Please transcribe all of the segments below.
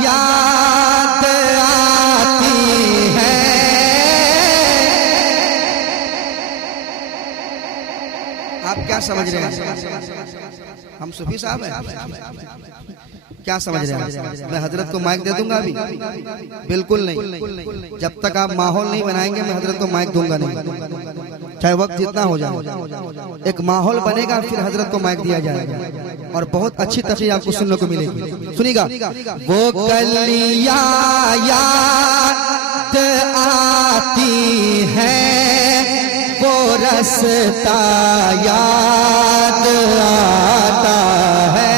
याद आती है। आप क्या समझ रहे हैं? हम सूफी साहब हैं? क्या समझ रहे हैं? मैं हजरत को माइक दे दूंगा अभी? बिल्कुल नहीं। जब तक आप माहौल नहीं बनाएंगे मैं हजरत को माइक दूंगा नहीं, चाहे वक्त जितना हो जाए। एक माहौल बनेगा फिर हजरत को माइक दिया जाएगा और बहुत अच्छी तफसीर आपको सुनने को मिलेगी। सुनिएगा। वो गलियां याद आती है, वो रास्ता याद आता है।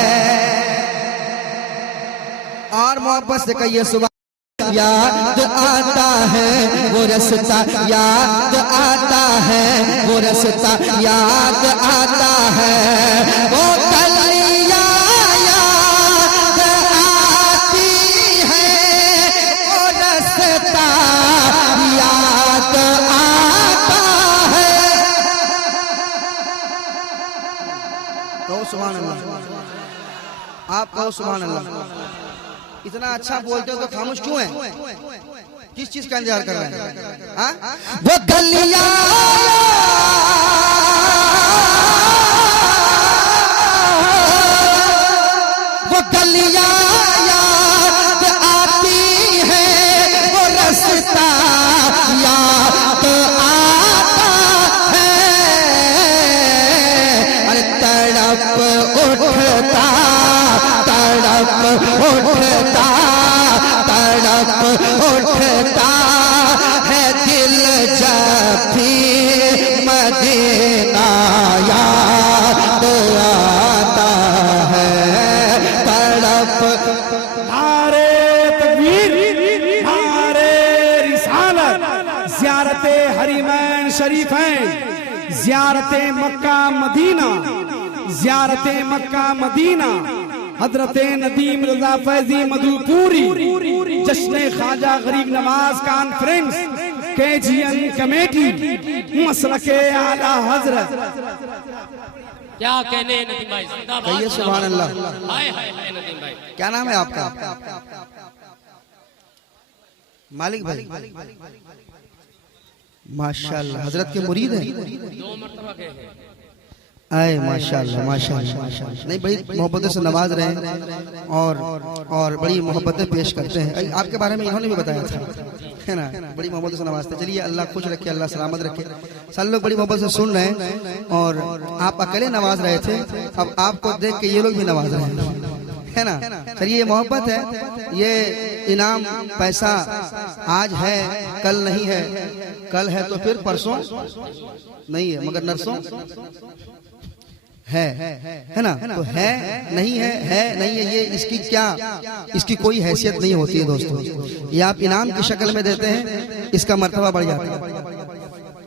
और मोहब्बत से कहिए सुबह। याद आता है वो रास्ता याद आता है, वो रास्ता याद आता है। वो गलियां याद आती है, वो रास्ता याद आता है। कहो सुभान अल्लाह। आप कहो सुभान अल्लाह। इतना अच्छा बोलते हो तो खामोश क्यों है? किस चीज का इंतजार कर रहे हैं? वो गलियां याद आती है, वो रास्ता याद आता है। अरे तड़प उठता तड़प उठता तड़प उठता है दिल जब भी मदीना याद आता है। तड़प नारे तकबीर, नारे रिसालत, ज़ियारते हरीमैन शरीफैन, ज़ियारते मक्का मदीना, ज़ियारते मक्का मदीना, हजरत नदीम रजा फैजी मधुपुरी, जश्न ख्वाजा गरीब नवाज कॉन्फ्रेंस, KGN कमेटी, मसलके आला हजरत। क्या कहने नदीम भाई? कहिए सुभान अल्लाह। हाय हाय हाय नदीम भाई। क्या नाम है आपका? मालिक भाई। माशाल्लाह हजरत के मुरीद हैं। 2 मरतबा गए हैं। आए माशाल्लाह माशाल्लाह माशाल्लाह। नहीं बड़ी मोहब्बतों से नवाज रहे हैं और बड़ी मोहब्बतें पेश करते हैं। आपके बारे में इन्होंने भी बताया था, है ना? बड़ी मोहब्बतों से नवाजते। चलिए अल्लाह खुश रखे, अल्लाह सलामत रखे। सब लोग बड़ी मोहब्बत से सुन रहे हैं और आप अकेले नवाज रहे थे, अब आपको देख के ये लोग भी नवाज रहे हैं, है ना? चलिए ये मोहब्बत है, ये इनाम पैसा आज है कल नहीं है, कल है तो फिर परसों नहीं है, मगर नरसों है ना? तो है नहीं है नहीं है, ये इसकी क्या, इसकी कोई हैसियत नहीं होती है दोस्तों। ये आप इनाम की शक्ल में देते हैं, इसका मर्तबा बढ़ जाता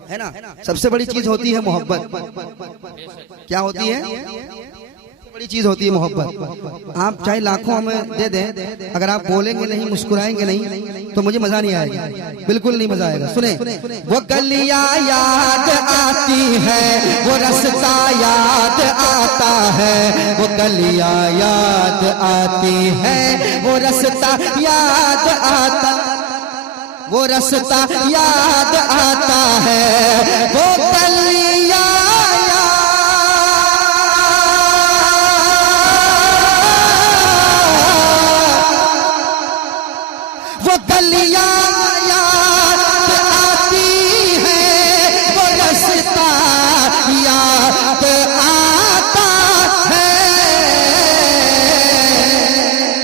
है ना? सबसे बड़ी चीज होती है मोहब्बत। क्या होती है? बड़ी चीज होती है मोहब्बत। आप चाहे लाखों हमें दे दें, अगर आप बोलेंगे नहीं, मुस्कुराएंगे नहीं, तो मुझे मजा नहीं आएगा, बिल्कुल नहीं मजा आएगा। सुने। वो गलियां याद आती है, वो रास्ता याद आता है, वो गलियां याद आती है, वो रास्ता याद आता, वो रास्ता याद आता है। वो गलियां गलियां याद आती है, वो रास्ता याद आता है।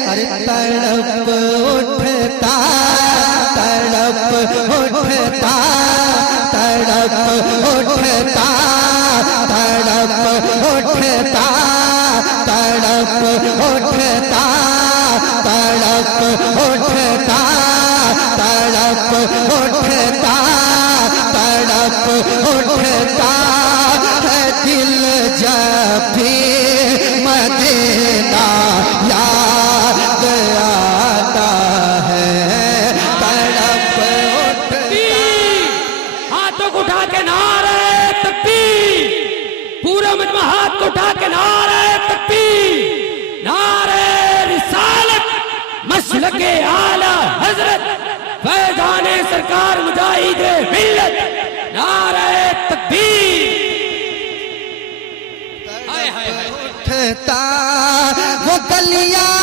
अरे तड़प उठता तड़प उठता तड़प उठता तड़प उठता तड़प उठता तड़प उठता तड़प उठता तड़प उठता है दिल जब भी मदीना याद आता है। तड़प उठता। हाथों को उठा के नारे तकबीर, पूरा मजमा हाथ को उठा के नारे तकबीर, नारे रिसालत, मसलके आला हजरत फैजान सरकार मुजाहिद मिल्लत नारे तकबीर। हाय हाय हाय उठता वो गलियां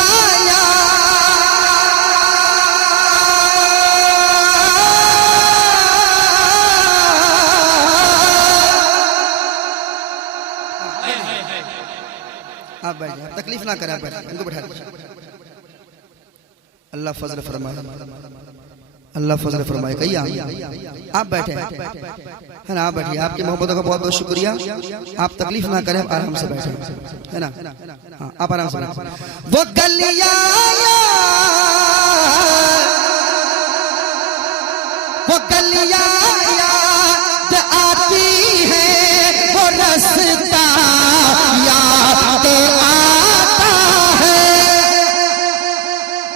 आप बैठ जाए, तकलीफ ना करें, बैठ इनको बैठा दीजिए। अल्लाह फजल फरमाए, अल्लाह फजल फरमाए। कहिए आप बैठे है ना, आप बैठिए। आपकी मोहब्बतों का बहुत बहुत शुक्रिया। आप तकलीफ ना करें, आराम से बैठे है ना। हाँ, आप आराम से बैठे। वो गलियां वो गलियां याद आती है, वो रास्ता याद आता है।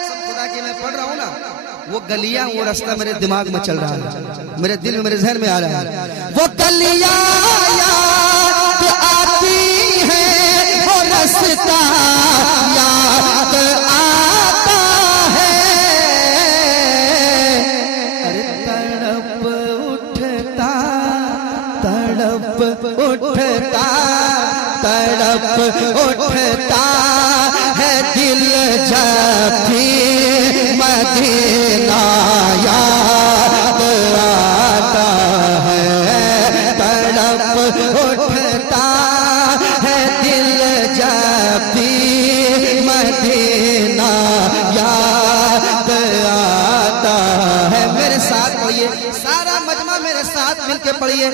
सब खुदा की मैं पढ़ रहा हूँ ना, वो गलियां वो रास्ता मेरे दिमाग में चल रहा है, मेरे दिल में मेरे जहन में आ रहा है। वो गलियां याद आती है, वो रास्ता याद आता है। अरे तड़प उठता तड़प उठता तड़प उठता है दिल जब भी मदीना याद आता है। तड़प उठता है दिल जब भी मदीना याद आता है। मेरे साथ पढ़िए, सारा मजमा मेरे साथ मिलके पढ़िए,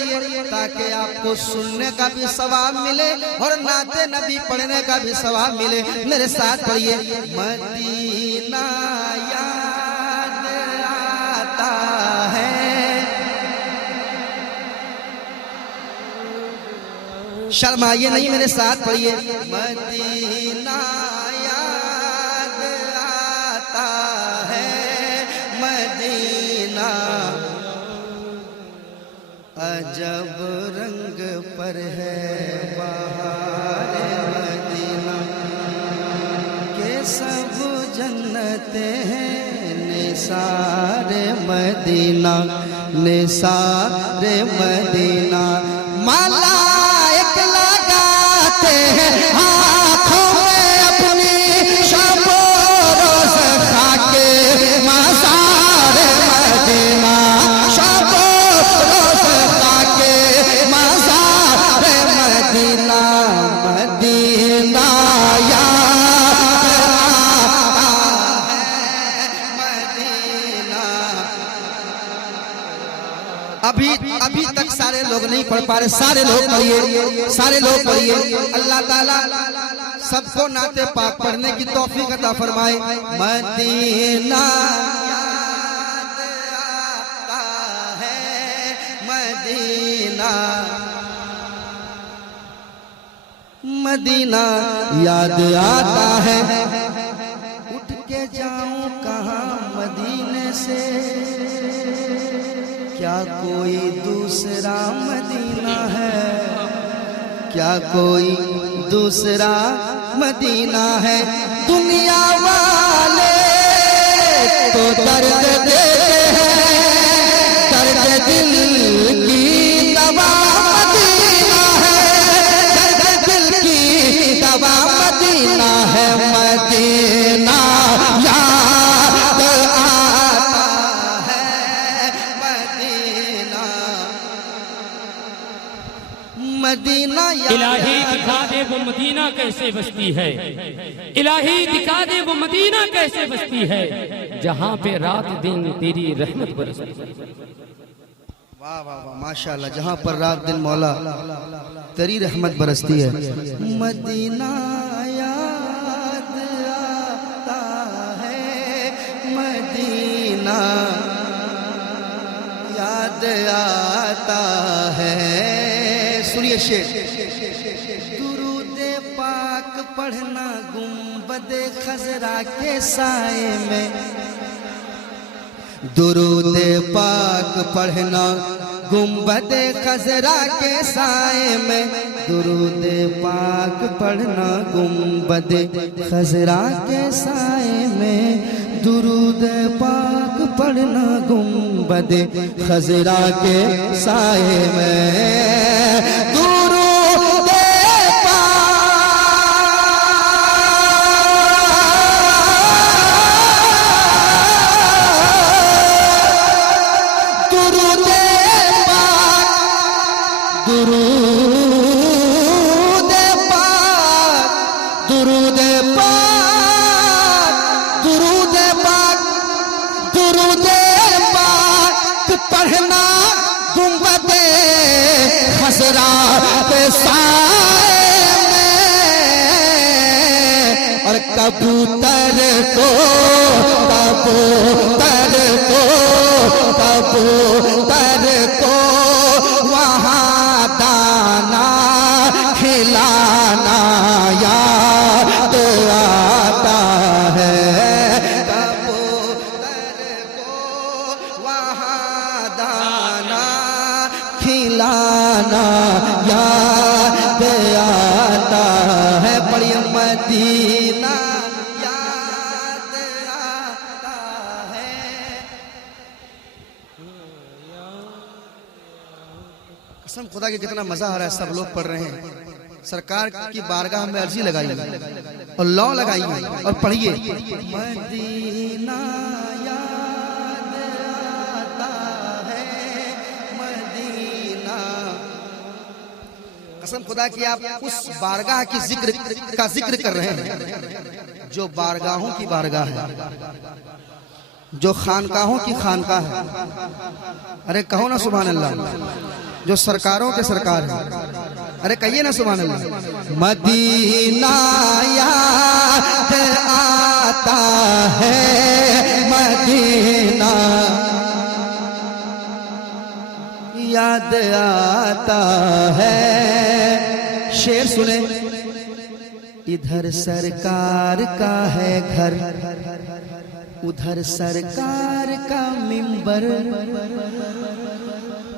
ताकि आपको सुनने का भी सवाब मिले और नाते नबी पढ़ने का भी सवाब मिले। मेरे साथ पढ़िए, मदीना याद आता है। शर्माइए नहीं, मेरे साथ पढ़िए, मदीना याद आता है। मदीना अजब रंग पर है बहार मदीना के सब जन्नते हैं निसार मदीना निसार मदीना। माला एक लगाते हैं आँखों में अपनी शबो रोज खाके मज़ार मदीना शबो रोज खाके मज़ार मदीना। मदीना याद आता है मदीना। अभी तक सारे लोग नहीं पढ़ पा रहे, सारे लोग पढ़िए, सारे लोग पढ़िए। अल्लाह ताला सबको नाते पाक पढ़ने की तौफीक अता फरमाए। मदीना याद आता है मदीना मदीना याद आता है। उठ के जाऊं कहाँ मदीने से, क्या कोई दूसरा मदीना है, क्या कोई दूसरा मदीना है। दुनिया वाले तो दर्द देते हैं, दर्द दिल की दवा मदीना है, दर्द दिल की दवा मदीना है। मदीना याद आता है मदीना मदीना इलाही दिखा दे वो मदीना कैसे बसती है, इलाही दिखा दे वो मदीना कैसे बसती है, जहाँ पे रात दिन तेरी रहमत बरसती है। वाह वाह वाह माशाल्लाह, जहाँ पर रात दिन मौला तेरी रहमत बरसती है। मदीना याद आता है मदीना याद आता है। सुनिए शेर, दुरूदे पाक पढ़ना गुंबदे खजरा के साए में, दुरूदे पाक पढ़ना गुंबदे खजरा के साए में, दुरूदे पाक पढ़ना गुंबदे खजरा के साए में। दुरूद पाक पढ़ना गुंबद खजरा के साए में। दुरूद पढ़ना गुंबदे खसरा के साए में। और कबूतर को वहाँ दाना खिलाना याद आता है। खिलाना याद आता है। बड़ी मदीना याद आता है। कसम खुदा की कितना मजा आ रहा है, सब लोग पढ़ रहे हैं। सरकार की बारगाह में अर्जी लगाई और लौ लगाई और पढ़िए। मदीना कसम खुदा कि आप उस बारगाह की जिक्र कर रहे हैं जो बारगाहों की बारगाह है, जो खानकाहों की खानकाह है। अरे कहो ना सुभान अल्लाह। जो सरकारों के सरकार है, अरे कहिए ना सुभान अल्लाह। मदीना याद आता है, मदीना याद आता है। शेर सुने। इधर सरकार का है घर, उधर सरकार का मिंबर।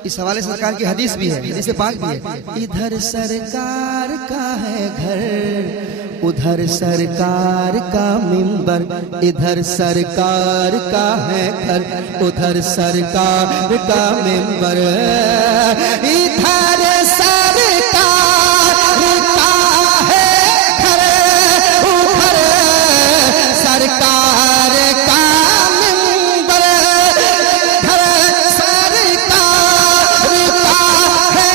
इस हवाले से सरकार की हदीस भी है, हदीस पाक भी है। इधर सरकार का है घर, उधर सरकार का मिंबर। इधर सरकार का है घर, उधर सरकार का मिंबर। इधर सरकार का है घर, उधर सरकार का मिंबर। इधर सरकार का है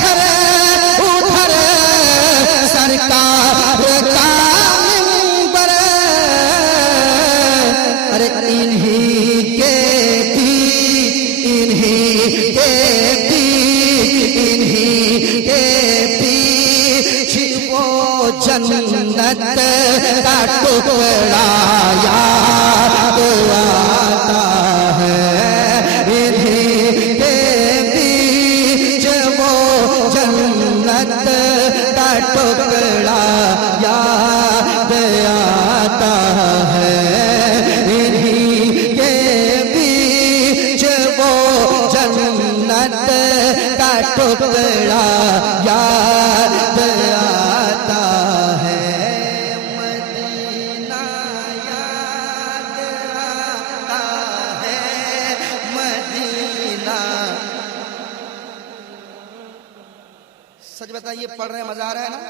घर, उधर सरकार का मिंबर। अरे इन्हीं के वो जन्नत का टुकड़ा याद आता है। इन्हीं के बीच वो जन्नत का टुकड़ा याद आता है। इन्हीं के बीच वो जन्नत का टुकड़ा याद आता है। मदीना याद आता है, मदीना। सच बताइए, पढ़ रहे हैं, मजा आ रहा है ना?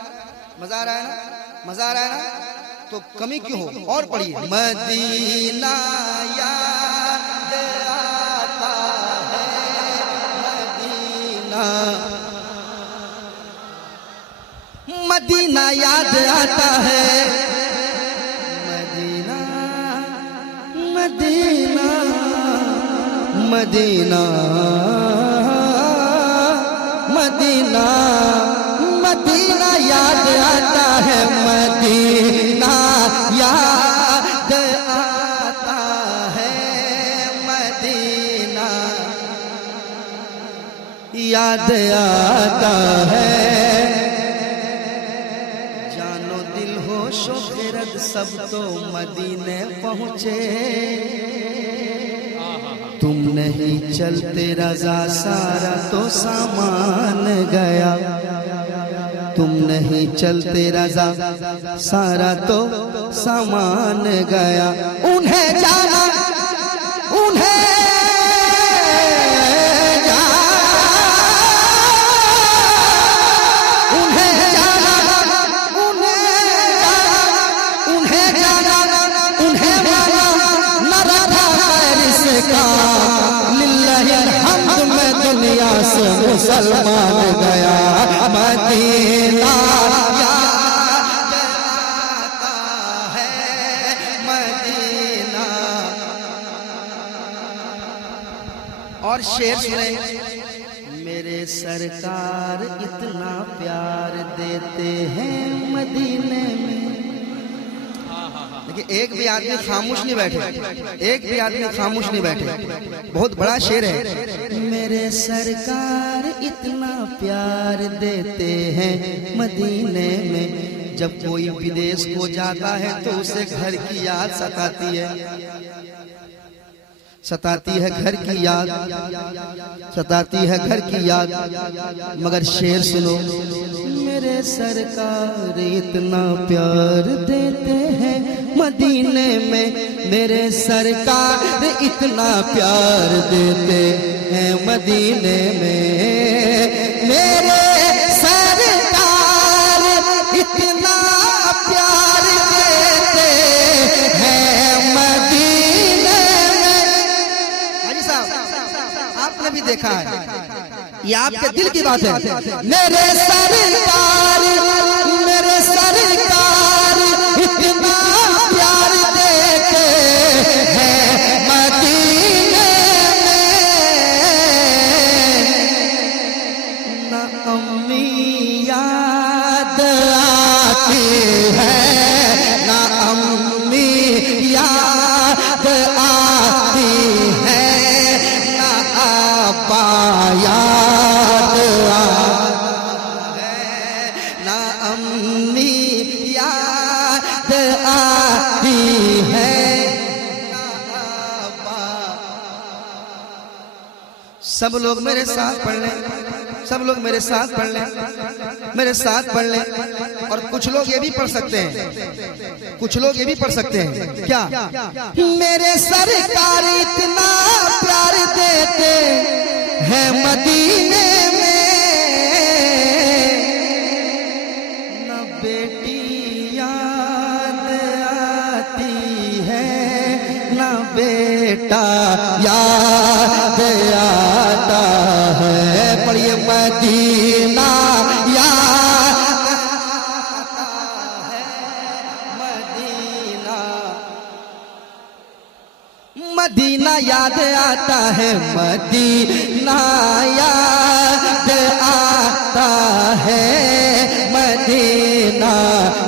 मजा आ रहा है ना? मजा आ रहा है ना? तो कमी क्यों हो? और पढ़िए। मदीना याद आता है, मदीना। मदीना याद आता है, Medina Medina Medina Medina. Medina याद आता है, मदीना याद आता है, मदीना याद आता है। शोखरद सब तो मदीने पहुँचे, तुम नहीं चलते रजा सारा तो सामान गया। तुम नहीं चलते रजा, सारा तो सामान गया। उन्हें जाना, उन्हें से मुसलमान गया। मदीना याद आता है, मदीना। और शेर सुने, मेरे सरकार इतना प्यार देते हैं मदीने में। देखिए एक भी आदमी खामोश नहीं बैठे, एक भी आदमी खामोश नहीं बैठे। बहुत बड़ा शेर है। मेरे सरकार इतना प्यार देते हैं मदीने में। जब कोई विदेश को जाता है तो उसे घर की याद सताती है, सताती है घर की याद, सताती है घर की याद। मगर शेर सुनो, मेरे सरकार इतना प्यार देते हैं मदीने में। मेरे सरकार इतना प्यार देते हैं मदीने में। मेरे सरकार इतना प्यार देते हैं मदीने में। हाजी साहब, आपने भी देखा है, ये आपके दिल की बात है। मेरे सरकार इतना प्यार देते हैं मदीने में। ना अम्मी याद आती है, ना अम्मी याद आती है, ना अब्बा याद आता है, ना अम्मी याद आती है, ना अब्बा। सब लोग मेरे साथ पढ़ लें, सब लोग मेरे साथ पढ़ लें, मेरे साथ पढ़ लें। और कुछ लोग ये भी पढ़ सकते हैं, कुछ लोग ये भी पढ़ सकते हैं। क्या? मेरे सरकार इतना प्यार देते हैं मदीने में। न बेटी याद आती है, न बेटा याद आता है। पढ़िए, मदीना याद आता है, मदीना। मदीना याद आता है, मदीना याद आता है, मदीना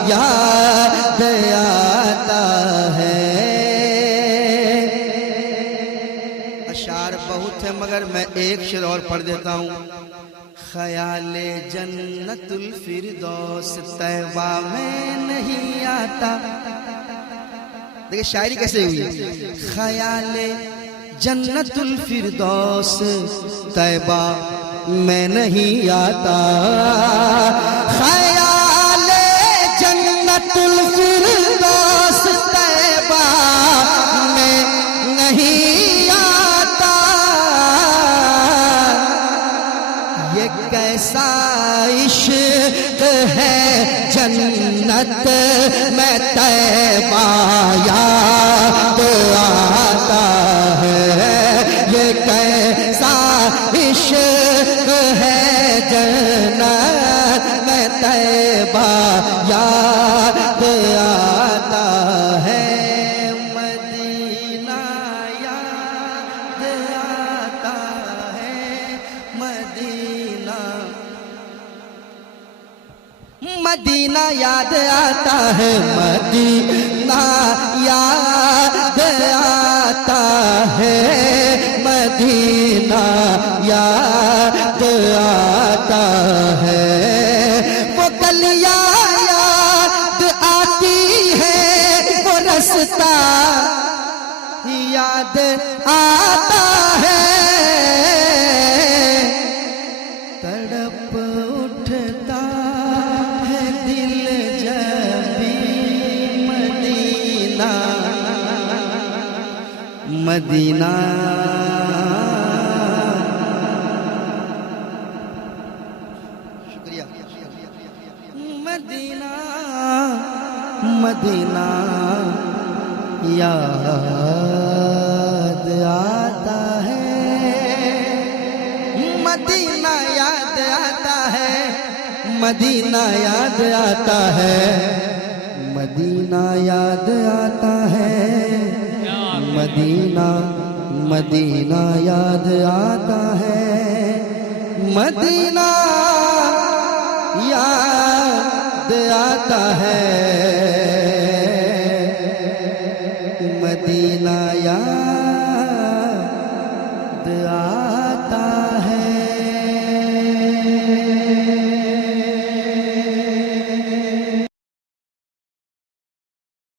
याद आता है। अशार बहुत है मगर मैं एक शेर और पढ़ देता हूँ। ख्याले जन्नतुल फिरदौस तैबा में नहीं आता। देखिए शायरी कैसे हुई। ख्याले जन्नतुल फिरदौस तैबा में नहीं आता। ख्याले जन्नतुल फिरदौस तैबा में नहीं आता। ये कैसा इश्क है जन्नत में तैबा याद आता है। ये कैसा इश्क है जन्नत में तैबा याद आता है। मदीना याद आता है, मदीना। मदीना याद आता है, मदीना याद आता है, मदीना याद आता है। वो गलियां याद आती है, वो रास्ता याद आता है। तड़प उठता मदीना। शुक्रिया। मदीना मदीना याद आता है, मदीना याद आता है, मदीना याद आता है, मदीना याद आता है, मदीना मदीना याद आता है, मदीना याद आता है।